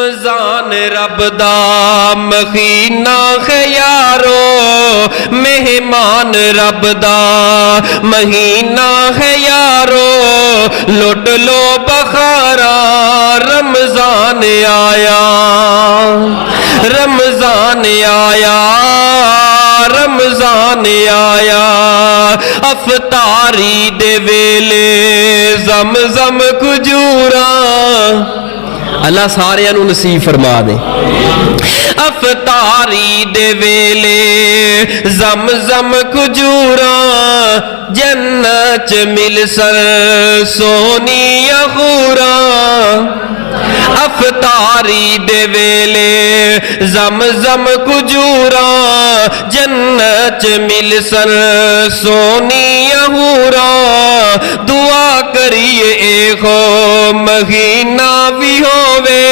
رمضان رب دا مہینہ ہے یارو، مہمان رب دا مہینہ ہے یارو، لٹ لو بخارا رمضان آیا، رمضان آیا، رمضان آیا، افطاری دے ویلے زمزم کھجوراں، اللہ سارے انہوں نصیب فرما دے۔ افطاری دے ویلے زمزم کھجوراں، جنت مل سر سونی اخوراں، افطاری دے ویلے زمزم کھجوراں، جنت مل سر سونی اخوراں، دعا کریے اے خو مہینہ بھی ہووے